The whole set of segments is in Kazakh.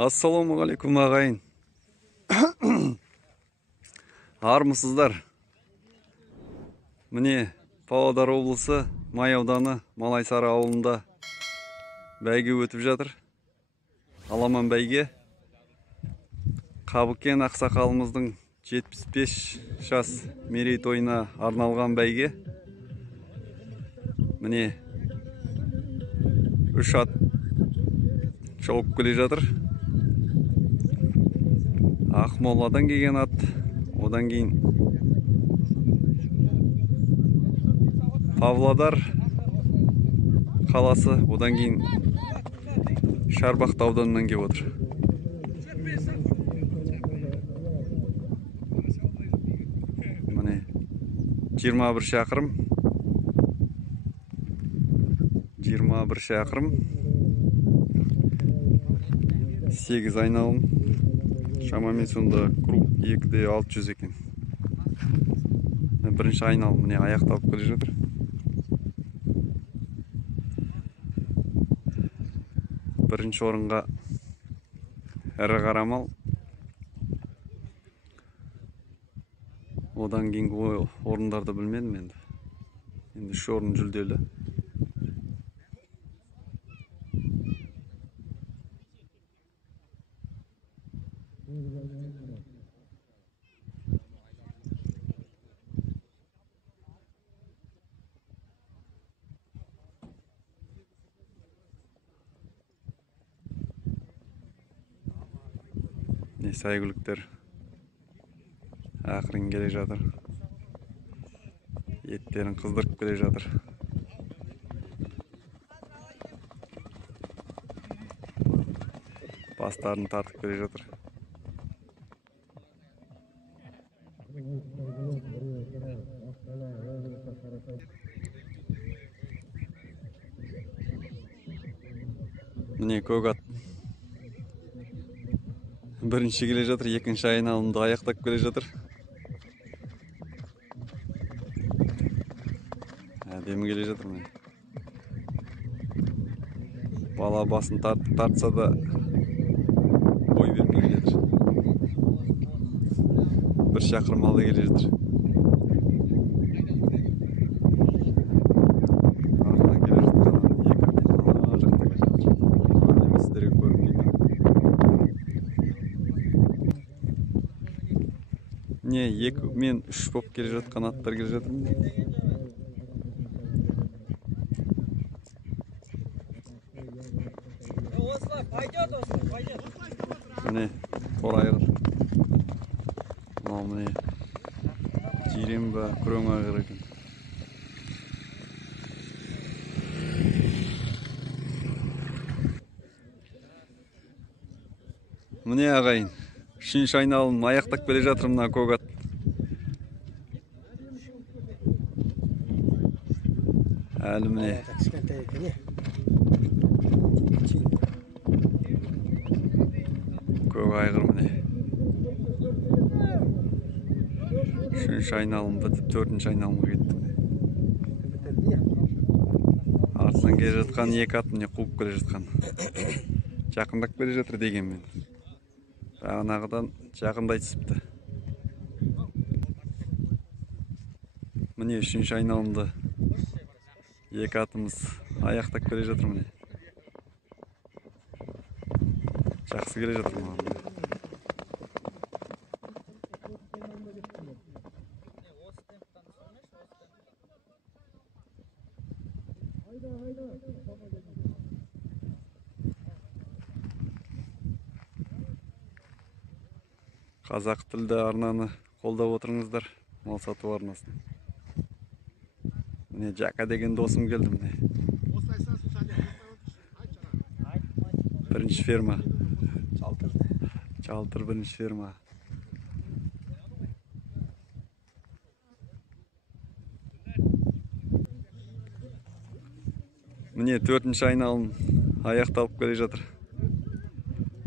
Ассалаумағалейкум ағайын. Армысыздар. Міне Павлодар облысы Май ауданы Малайсары ауылында бәйге өтіп жатыр. Аламан бәйге. Қабыкен ақсақалымыздың 75 жас мерейтойына арналған бәйге. Міне 3 ат шауып келе жатыр. Ақмоладан келген ат, одан кейін Павлодар қаласы, одан кейін Шарбақты ауданынан келіп отыр. Міне 21 шақырым. 21 шақырым. 8 айналым. Шамамен сонда круг 2-де 600 екен. Бірінші айналым міне аяқталып келе жатыр. Бірінші орынға ірі қарамал. Одан кейінгі орындарды білмедім енді. Енді 3 орын жүлделі. Сәйгүліктер ақырын келе жатыр. Еттерін қыздырып келе жатыр. Бастарын тартып келе жатыр. Міне көк ат бірінші келе жатыр, екінші айналымды аяқтап келе жатыр. Әдемі келе жатыр міне. Бала басын тартса да бой бермей келе жатыр. 1 шақырым алда келе жатыр. Не, 2 мен 3 боп келе жатқан аттар келе жатыр. Міне, қор айғыр. Міне, жирен ба, күрең айғыр екен. Міне ағайын, 3-ші айналым аяқтап келе жатыр мына көк ат. Әлі міне. Көк айғыр міне. 3-ші айналым бітіп 4-ші айналымға кетті. Артынан келе жатқан 2 ат міне қуып келе жатқан. Жақындап келе жатыр дегенмен. Бағанағыдан жақындай түсіпті. Міне 3-ші айналымды 2 атымыз аяқтап келе жатыр міне. Жақсы келе жатыр мына. Қазақ тілді арнаны қолдап отырыңыздар, мал сату арнасын. Міне Жақа деген досым келді міне. Бірінші ферма. Жалтыр бірінші ферма. Міне 4-ші айналым аяқталып келе жатыр.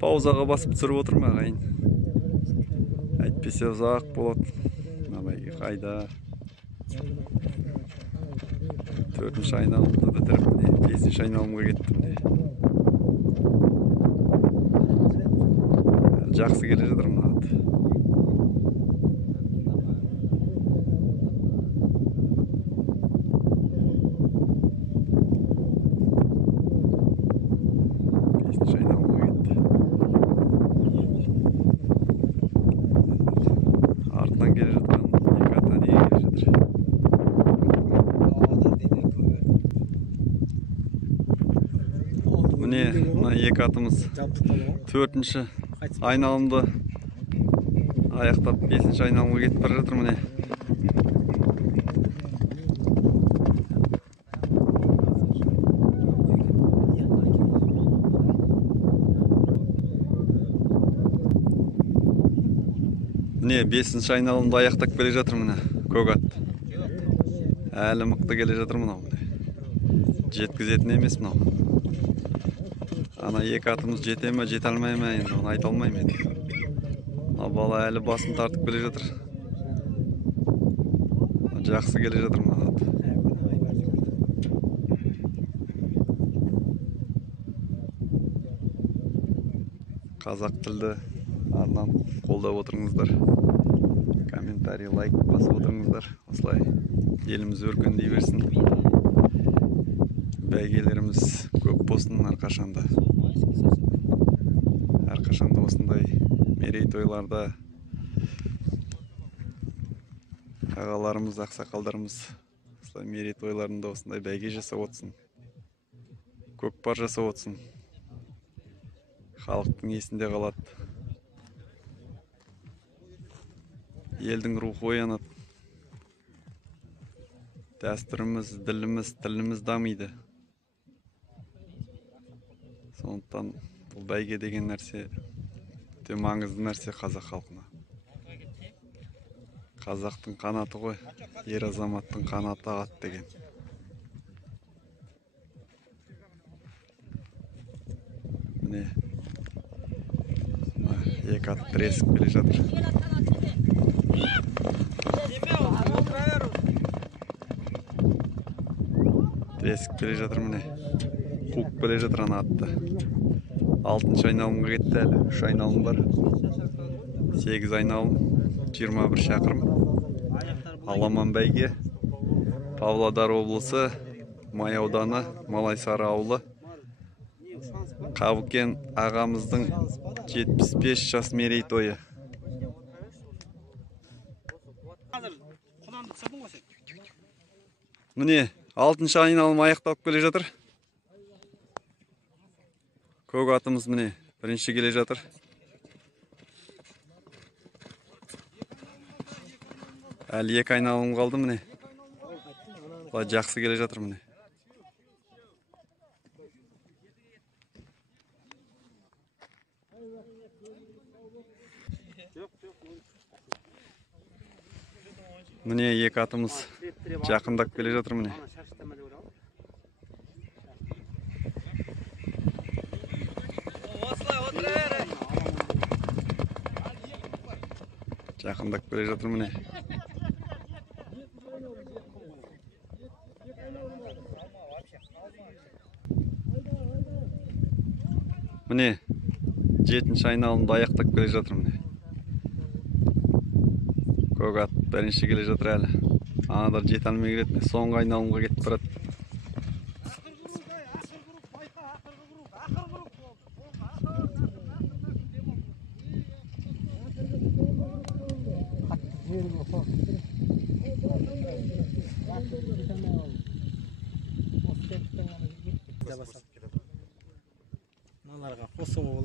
Паузаға басып түсіріп отырмын ағайын. Әйтпесе ұзақ болады. Мына қайда. 4-ші айналымды бітіріп, 5-ші айналымға кеттім. Жақсы келе жатыр мына ат. Бесінші айналымға кетті. Артынан келе жатқан екі ата неге келе жатыр? Міне мына екі атымыз төртінші айналымды аяқтап бесінші айналымға кетіп бара жатыр. Міне бесінші айналымды аяқтап келе жатыр. Міне көк ат әлі мықты келе жатыр. Мынау жеткізетін емес. Мынау ана екі атымыз жете ме жете алмай ма енді оны айта алмаймын. Мына бала әлі басын тартып келе жатыр. Жақсы келе жатыр мына ат. Қазақ тілді арнам қолдап отырыңыздар. Комментарий, лайк басып отырыңыздар. Осылай еліміз өркендей берсін. Бәйгелеріміз көп болсын әрқашанда. Әрқашанда осындай мерейтойларда ағаларымыз, ақсақалдарымыз осылай мерейтойларында осындай бәйге жасап отырсын. Көкпар жасап отырсын. Халықтың есінде қалады. Елдің рухы оянады. Дәстүріміз, діліміз, тіліміз дамиды. Сондықтан бұл бәйге деген нәрсе өте маңызды нәрсе қазақ халқына. Қазақтың қанаты ғой, ер азаматтың қанаты ат деген. Міне екі ат тіресіп келе жатыр. Тіресіп келе жатыр. Міне қуып келе жатыр ана атты. 6-шы айналымға кетті әлі. 3 айналым бар. 8 айналым, 21 шақырым. Аламан бәйге. Павлодар облысы, Май ауданы, Малайсары ауылы. Қабыкен ағамыздың 75 жас мерейтойы. Міне 6-шы айналым аяқталып келе жатыр. Көк атымыз міне бірінші келе жатыр. Әлі 2 айналым қалды. Міне жақсы келе жатыр. Міне міне 2 атымыз жақындап келе жатыр. Міне жақындап келе жатыр. Міне міне 7-ші айналымды аяқтап келе жатыр. Міне көк ат бірінші келе жатыр әлі. Анадар жете алмай келеді. Соңғы айналымға кетіп барады.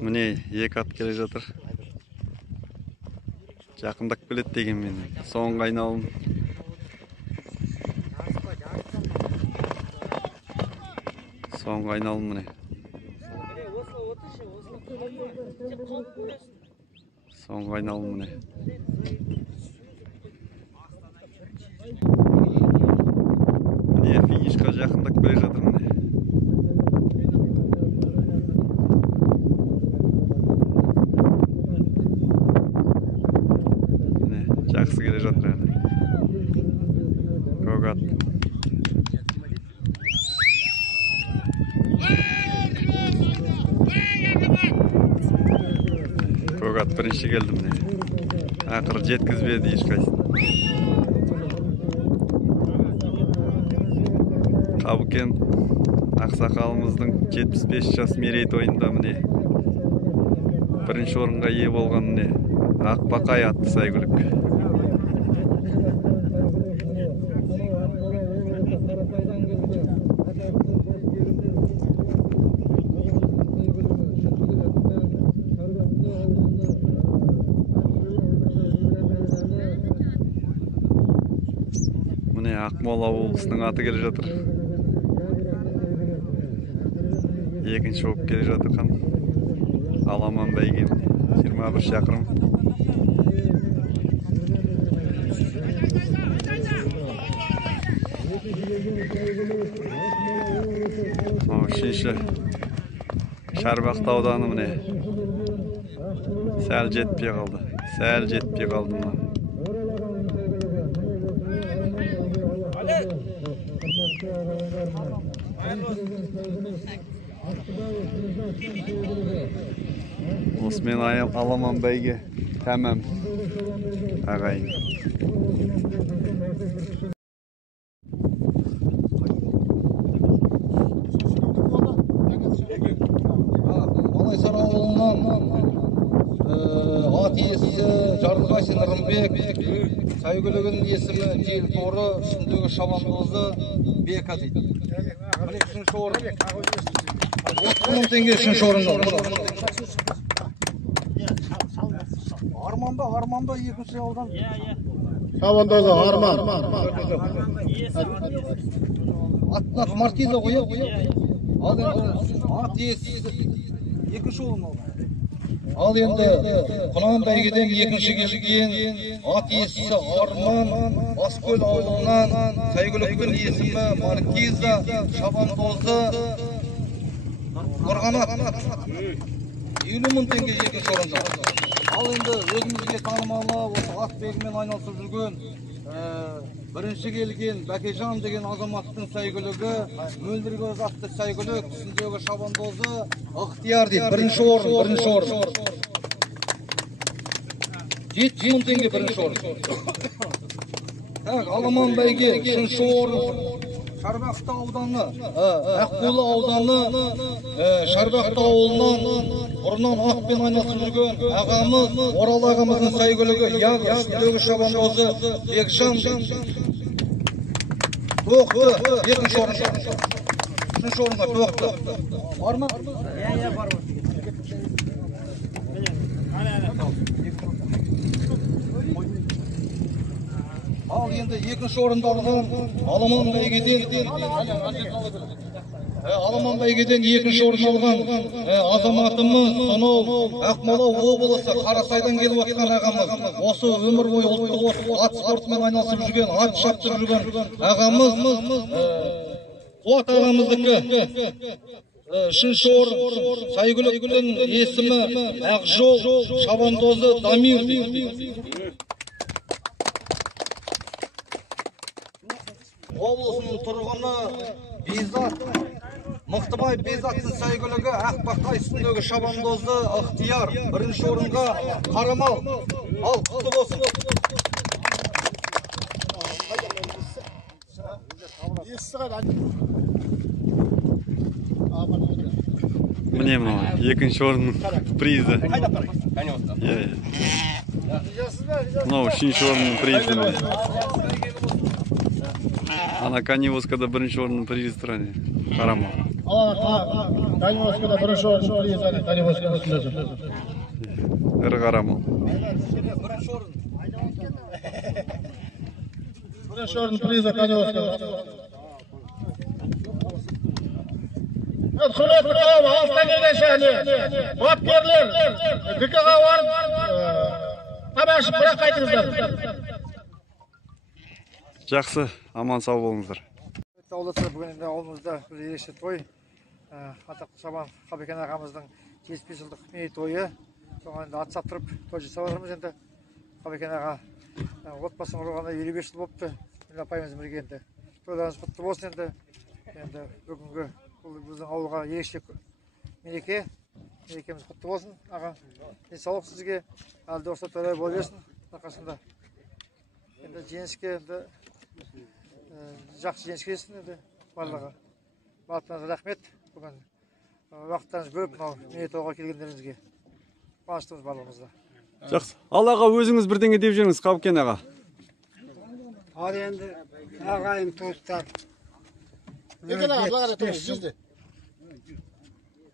Міне 2 ат келе жатыр. Жақындап келеді дегенмен. Соңғы айналым. Соңғы айналым міне. Соңғы айналым міне. Міне финишқа жақындап келе жатыр. Міне жақсы келе жатыр әлі. Көк ат. Көк Көк ат бірінші келді міне. Ақыры жеткізбеді ешқайсысын. Қабыкен ақсақалымыздың 75 жас мерейтойында міне бірінші орынға ие болған міне Ақбақай атты сәйгүлік. Міне Ақмола облысының аты келе жатыр. Екінші болып келе жатыр қан. Аламан бәйге 21 шақырым. Үшінші Шарбақты ауданы міне сәл жетпей қалды. Мына. Осымен аламан бәйге тәмам ағайын. Малайсары ауылынан ат иесі Жарылғайсын Рымбек, сәйгүлігінің есімі Жел Торы, үстіндегі шабандозы Бека дейді. Міне үшінші орын. 30 мың теңге үшінші орынға. Арман ба екінші аудан? Шабандозы Арман. Атнақ Маркиза қойы. Ал енді ат иесі екінші орын алды. Ал енді Құнан бәйгеден екінші келген ат иесі Арман, Аскөл ауылынан сәйгүліктің есімі Маркиза, шабандозы Қорғанат. 50 мың теңге екінші орында. Ал енді өзімізге танымалы осы ат бегімен айналысып жүрген бірінші келген Бәкежан деген азаматтың сәйгүлігі, Мөлдіргөз атты сәйгүлік, үстіндегі шабандозы Ықтияр дейді. Бірінші орын. 70 мың теңге бірінші орын. Аламан бәйге үшінші орын. Шарбақты ауданы, Аққулы ауданы, Шарбақты ауылынан бұрыннан атпен айналысып жүрген ағамыз, Орал ағамыздың сәйгүлігі, үстіндегі шабандозы Бекжан тоқты, екінші орынға. Үшінші орынға тоқты. Бар ма? Бар. Ал енді екінші орында алған Аламан бәйгеден екінші орын алған азаматымыз сонау Ақмола облысы Қарасайдан келіп отқан ағамыз. Осы өмір бойы ұлттық ат спортымен айналысып жүрген, ат шаптырып жүрген ағамыз Қуат ағамыздікі. Үшінші орын сәйгүліктің есімі Ақжол, шабандозы Дамир. Облысының тұрғыны Бейзат, Мықтыбай Бейзаттың сәйгүлігі Ақбақай, үстіндегі шабандозы Ықтияр. Бірінші орынға Қарамал. Ал, құтты болсын. Міне мынау екінші орынның призі. Мынау үшінші орынның призі. Ана Каневоскада бірінші орынның призі тұр. Қарамал. Каневоскада бірінші орынның призі. Каневоскада үстінде. Ірі Қарамал. Бірінші орынның призі Каневоскада. Құрметті қауым, алыстан келген шәне, бапкерлер, ДК-ға барып, тамашып бірақ қайтыңыздар. Жақсы, аман сау болыңыздар. Ауылдастар бүгін енді ауылымызда бір ерекше той. Атақты шабан Қабекен ағамыздың 75 жылдық мерейтойы. Соған енді ат саптырып той жасап жатырмыз енді. Қабекен аға отбасын құрғанда 55 жыл болыпты. Енді апайымыз бірге енді. Тойларыңыз құтты болсын енді. Енді бүгінгі бұл біздің ауылға ерекше мереке. мерекеміз құтты болсын. Аға, денсаулық сізге, әлде осы төлей бола берсін арқасында. Енді жеңіске, жақсы жеңіске келсін енді барлығы. Барлықтарыңызға рахмет. Бүгін уақыттарыңыз бөліп мынау мерейтойға келгендеріңізге қуаныштымыз барлығымызда. Жақсы. Ал аға өзіңіз бірдеңе деп жүріңіз Қабыкен аға. Ал енді ағайын туыстар. Екен аға, бұларға тұрыңыз, жүзді.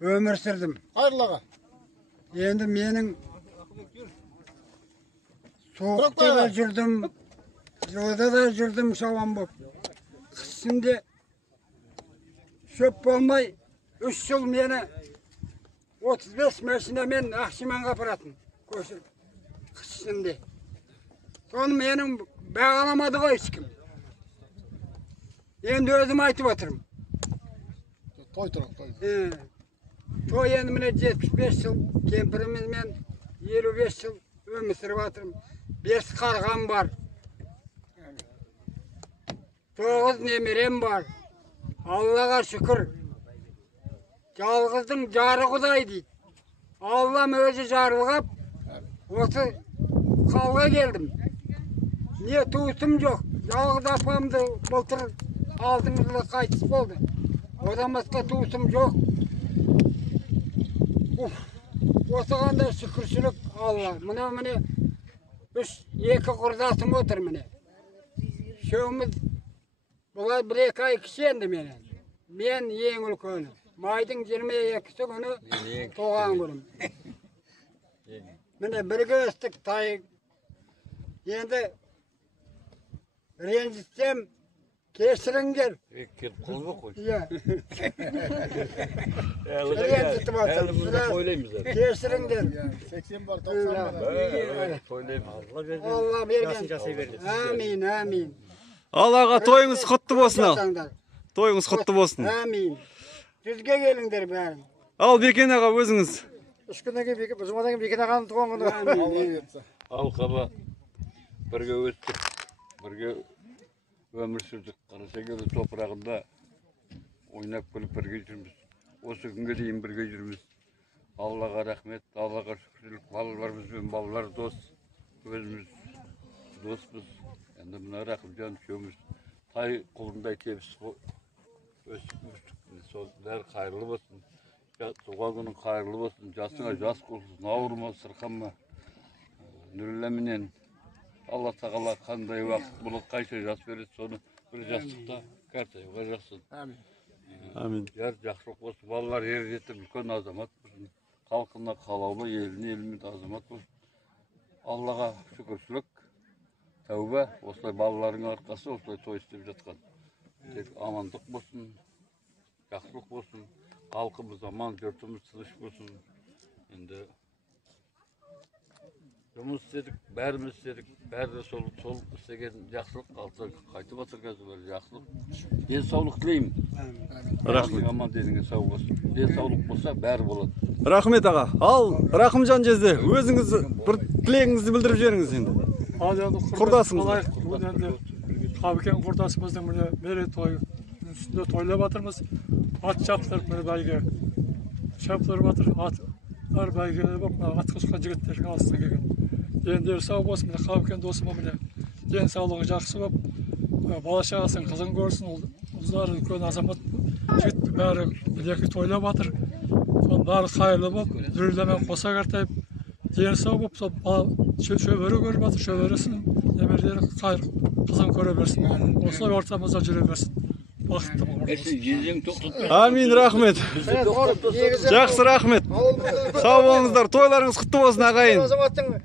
Өмір сүрдім. Қайырлы аға. Енді менің суықта да жүрдім, жылда да жүрдім шауан боп. Қысымде шөп болмай, 3 жыл мені 35 машинамен Ақшиманға апаратын көшіріп. Қысымде. Соны менің бағаламады ғой ешкім. Енді өзім айтып отырмын. Той тұрың, той. Той енді міне 75 жыл кемпірімізмен 55 жыл өмір сүріп жатырмын. 5 қарғам бар. 9 немерем бар. Аллаға шүкір. Жалғыздың жары Құдай дейді. Аллам өзі жарылғап, осы қалға келдім. Не туысым жоқ. Жалғыз апамды былтыр алдыңызда қайтыс болды. Одан басқа туысым жоқ. Осығанда шүкіршілік Алла. Міне 2 құрдасым отыр міне. Шөміз бұлай 1-2 ай кіші енді менен. Мен ең үлкені. Майдың 22-сі күні туған күнім. Міне бірге өстік тайы. Енді ренжітсем кешіріңдер. Келіп қолы қой. Иә. Ренжітіп отырмын. Кешіріңдер. 80 бар, 90 бар. Тойлаймыз. Алла берген. Амин, амин. Ал аға тойыңыз құтты болсын ал. Тойыңыз құтты болсын. Амин. Жүзге келіңдер бәрін. Ал Бекен аға өзіңіз. 3 күннен кейін, жұмадан кейін Бекен ағаның туған күні. Ал қаба бірге өттік, бірге өмір сүрдік. Қарасайгөл топырағында ойнап күліп бірге жүрміз. Осы күнге дейін бірге жүрміз. Аллаға рахмет, Аллаға шүкірлік. Балаларымызбен балалар дос, өзіміз доспыз. Енді мына Рақымжан үшеуміз тай құлындай кебіс өстік. Сол бәрі қайырлы болсын. Туған күнің қайырлы болсын. Жасыңа жас қосылсын. Ауырма, сырқанма. Нүрілеменен Алла тағала қандай уақыт болып қайша жас береді, соны бір жастықта кәртайға жақсын. Амин. Жар жақсылық болсын. Балалар ер жетіп үлкен азамат болсын. Халқына қалаулы, еліне елімен азамат болсын. Аллаға шүкіршілік, тәуба. Осылай балалардың арқасы осылай той істеп жатқан. Тек амандық болсын, жақсылық болсын. Халқымыз аман, жұртымыз тыныш болсын. Енді жұмыс істедік, бәріміз істедік, бәрі сол істеген жақсылық қалса қайтып жатыр қазір жақсылық. Денсаулық тілеймін. Рахмет. Аман деніңе сау болсын. Денсаулық болса бәрі болады. Рахмет аға. Ал Рақымжан жезде өзіңіз бір тілегіңізді білдіріп жіберіңіз енді. Ал енді Құрдасымыз. Енді Қабыкен құрдасымыздың міне мерейтойы үстінде тойлап жатырмыз. Ат шаптырып міне бәйге шаптырып жатыр. Ар бәйге болып ат қосқан жігіттерге алыстан келген. Дендері сау болсын, міне Қабыкен досыма міне денсаулығы жақсы болып, бала шағасын қызын көрсін, ұлдары үлкен азамат жігіт бәрі екі тойлап жатыр. Соның бәрі қайырлы болып, дүрлемен қоса қартайып, дені сау болып, сол шөбері көріп жатыр, шөберісін, немерлері қайыр қызын көре берсін. Осылай ортамызда жүре берсін. Бақытты болыңыз. Амин, рахмет. Жақсы рахмет. Сау болыңыздар, тойларыңыз құтты болсын ағайын. Азаматтың